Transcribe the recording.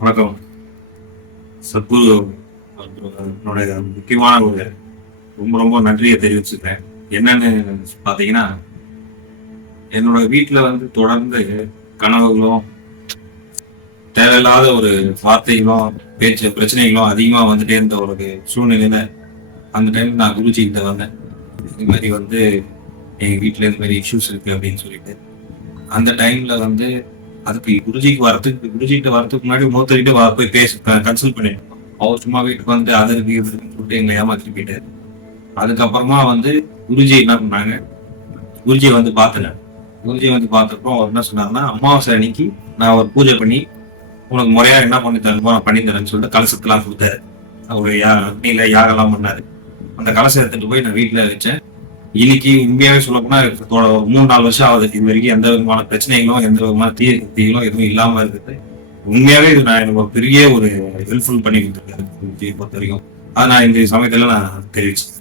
வணக்கம். சத்குரு என்னுடைய முக்கியமான ஒரு ரொம்ப ரொம்ப நன்றியை தெரிவிச்சுக்கிறேன். என்னன்னு பார்த்தீங்கன்னா என்னோட வீட்டில் வந்து தொடர்ந்து கனவுகளும் தேவையில்லாத ஒரு வார்த்தைகளும் பேச்சு பிரச்சனைகளும் அதிகமாக வந்துட்டே இருந்த ஒரு சூழ்நிலையில அந்த டைம் நான் குருஜி கிட்ட வந்தேன். இது மாதிரி வந்து எங்க வீட்டில் இந்த மாதிரி இஷ்யூஸ் இருக்கு அப்படின்னு சொல்லிட்டு. அந்த டைம்ல வந்து அதுக்கு குருஜிக்கு வரத்துக்கு குருஜிகிட்ட வரதுக்கு முன்னாடி மூத்தர்கிட்ட போய் பேச கன்சல்ட் பண்ணிட்டோம் அவர் சும்மா வீட்டுக்கு வந்து அது இருக்கு இது இருக்குன்னு சொல்லிட்டு எங்களை ஏமாத்திட்டு போயிட்டாரு. அதுக்கப்புறமா வந்து குருஜி என்ன பண்ணாங்க? குருஜியை வந்து பார்த்தேன் குருஜியை வந்து பார்த்தப்போ அவர் என்ன சொன்னாருன்னா அமாவாசை அன்னைக்கு நான் ஒரு பூஜை பண்ணி உனக்கு முறையா என்ன பண்ணி தரணுமோ நான் பண்ணி தரேன்னு சொல்லிட்டு கலசத்தெல்லாம் கொடுத்தாரு. அவர் யார் அக்னியில யாரெல்லாம் பண்ணாரு. அந்த கலசம் எடுத்துட்டு போய் நான் வீட்டுல வச்சேன். இன்னைக்கு உண்மையாவே சொல்ல போனா மூணு நாலு வருஷம் ஆகுது. இது வரைக்கும் எந்த விதமான பிரச்சனைகளும் எந்த விதமான தீய சக்திகளும் எதுவும் இல்லாம இருக்குது. உண்மையாவே இது நான் எனக்கு பெரிய ஒரு ஹெல்ப்ஃபுல் பண்ணி கொடுத்துருக்கேன் பொறுத்த வரைக்கும். அதை நான் இந்த சமயத்துல நான் தெரிவிச்சேன்